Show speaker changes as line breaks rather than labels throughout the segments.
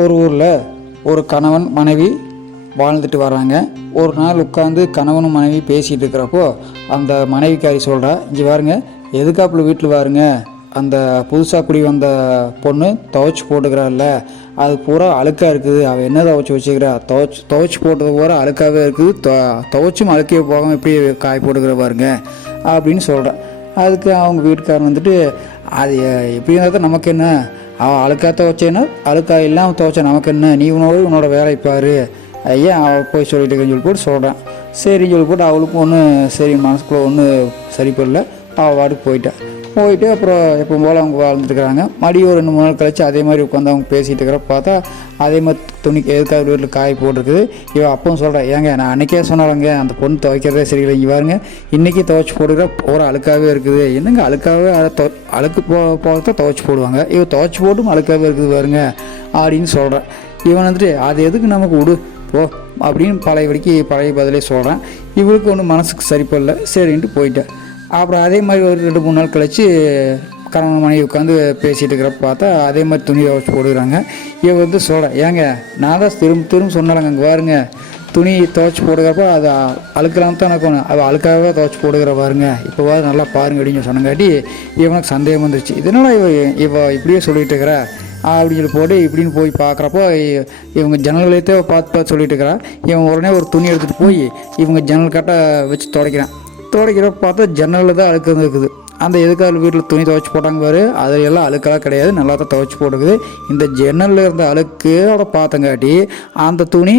ஒரு ஊரில் ஒரு கணவன் மனைவி வாழ்ந்துட்டு வராங்க. ஒரு நாள் உட்காந்து கணவனும் மனைவி பேசிகிட்டு இருக்கிறப்போ அந்த மனைவிக்காரி சொல்கிறா இங்கே பாருங்க எதுக்காப்புல வீட்டில் பாருங்க அந்த புதுசாக குடி வந்த பொண்ணு துவைச்சி போட்டுக்கிறாள்ல. அது பூரா அழுக்காக இருக்குது. அவள் என்ன துவைச்சி வச்சுக்கிறா? துவைச்சி துவைச்சி போட்டது பூரா அழுக்காகவே இருக்குது. தொ துவைச்சும் அழுக்கையே போகாமல் எப்படி காய போட்டுக்கிற பாருங்க அப்படின்னு சொல்கிறேன் அதுக்கு அவங்க வீட்டுக்காரன் வந்துட்டு அது எப்படி இருந்தால் நமக்கு என்ன? அவள் அழுக்காக துவைச்சேன்னா அழுக்கா இல்லாமல் துவைச்சா நமக்கு என்ன? நீ உன்னோட உன்னோட வேலை பாரு. ஐயா அவள் போய் சொல்லிட்டு இருக்கேன்னு சொல்லி போட்டு சொல்கிறான் சரின்னு சொல்லி போட்டு அவளுக்கும் ஒன்றும் சரி மனசுக்குள்ளே ஒன்றும் சரிப்படல. அவள் வாட்டுக்கு போயிட்டான் போயிட்டு அப்புறம் எப்பவும் போல் அவங்க வாழ்ந்துட்டுருக்காங்க மறுபடியும் ஒரு ரெண்டு மூணு நாள் கழிச்சு அதே மாதிரி உட்காந்து அவங்க பேசிகிட்டு இருக்கிற பார்த்தா அதே மாதிரி துணிக்கு எதுக்காக வீட்டில் காய போட்டிருக்குது. இவன் அப்பவும் சொல்கிறேன் ஏங்க நான் அன்றைக்கே சொன்னாலங்க அந்த பொண்ணு துவைக்கிறதே சரியில்லை இங்கே பாருங்க. இன்றைக்கி துவைச்சி போடுகிற ஒரு அழுக்காகவே இருக்குது. என்னங்க அழுக்காகவே அழுக்கு போ போகிறத துவைச்சி போடுவாங்க. இவன் துவைச்சி போட்டும் அழுக்காகவே இருக்குது பாருங்க அப்படின்னு சொல்கிறேன் இவன் வந்துட்டு அது எதுக்கு நமக்கு விடு போ அப்படின்னு பழைய வரைக்கு பழைய பதிலே சொல்கிறேன் இவளுக்கு ஒன்றும் மனசுக்கு சரிப்படல. சரின்ட்டு போயிட்டேன் அப்புறம் அதே மாதிரி ஒரு ரெண்டு மூணு நாள் கழிச்சு கணவன் மனைவி உட்காந்து பேசிகிட்டு இருக்கிறப்ப பார்த்தா அதே மாதிரி துணி துவைச்சி போடுகிறாங்க இவன் வந்து சொல்ல ஏங்க நான் தான் திரும்ப திரும்ப சொன்னாலங்க அங்கே பாருங்க. துணி துவைச்சி போடுகிறப்ப அது அழுக்கலாம் தான் எனக்கு அது அழுக்காகவே துவைச்சி போடுகிற பாருங்க. இப்போ நல்லா பாருங்க அப்படின்னு சொன்னங்காட்டி இவனுக்கு சந்தேகம் வந்துருச்சு. இதனால இவ இவ இப்படியே சொல்லிட்டு இருக்கிறா? அப்படின்னு சொல்லி போட்டு இப்படின்னு போய் பார்க்குறப்போ இவங்க ஜன்னல்களே பார்த்து பார்த்து சொல்லிட்டு இருக்கிறா. இவன் உடனே ஒரு துணி எடுத்துகிட்டு போய் இவங்க ஜன்னல் கட்ட வச்சு துடைக்கிறான். துடைக்கிறப்ப பார்த்தா ஜன்னலில் தான் அழுக்கு இருக்குது. அந்த எதுக்காக வீட்டில் துணி துவைச்சி போட்டாங்க பாரு? அதில் எல்லாம் அழுக்கெல்லாம் கிடையாது. நல்லா தான் துவைச்சி போட்டுக்குது. இந்த ஜன்னலில் இருந்த அழுக்கோட பார்த்தங்காட்டி அந்த துணி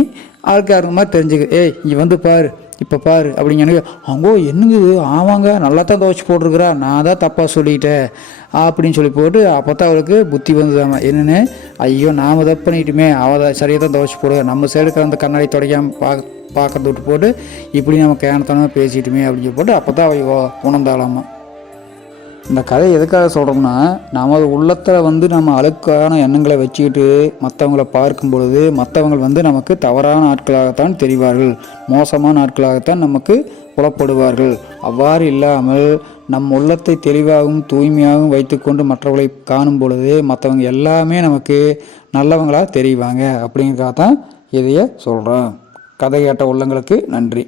அழுக்காக இருந்த மாதிரி தெரிஞ்சுக்கு ஏய் இங்கே வந்து பாரு. இப்போ பாரு அப்படின்னு எனக்கு அவங்க என்னங்க இது? ஆமாங்க நல்லா தான் துவைச்சி போட்டிருக்கிறா. நான் தான் தப்பாக சொல்லிட்டேன் அப்படின்னு சொல்லி போட்டு அப்போ தான் அவளுக்கு புத்தி வந்ததாமா. என்னென்னு? ஐயோ நாம் தப்பு பண்ணிட்டுமே. அவள் தான் சரியாக தான் துவைச்சி போடுங்க நம்ம சைடுக்கு அந்த கண்ணாடி துடைக்காமல் பார்க்க பார்க்கறது விட்டு போட்டு இப்படி நம்ம கேனத்தனமாக பேசிட்டுமே அப்படின்னு சொல்லி போட்டு அப்போ தான் அவள் உணர்ந்தாலாமா இந்த கதை எதுக்காக சொல்கிறோம்னா நமது உள்ளத்தில் வந்து நம்ம அழுக்கான எண்ணங்களை வச்சுக்கிட்டு மற்றவங்கள பார்க்கும் பொழுது மற்றவங்க வந்து நமக்கு தவறான ஆட்களாகத்தான் தெரிவார்கள். மோசமான ஆட்களாகத்தான் நமக்கு புலப்படுவார்கள். அவ்வாறு இல்லாமல் நம் உள்ளத்தை தெளிவாகவும் தூய்மையாகவும் வைத்துக்கொண்டு மற்றவர்களை காணும் பொழுது மற்றவங்க எல்லாமே நமக்கு நல்லவங்களாக தெரிவாங்க. அப்படிங்கிறக்காக தான் இதையே சொல்கிறோம் கதை கேட்ட உள்ளங்களுக்கு நன்றி.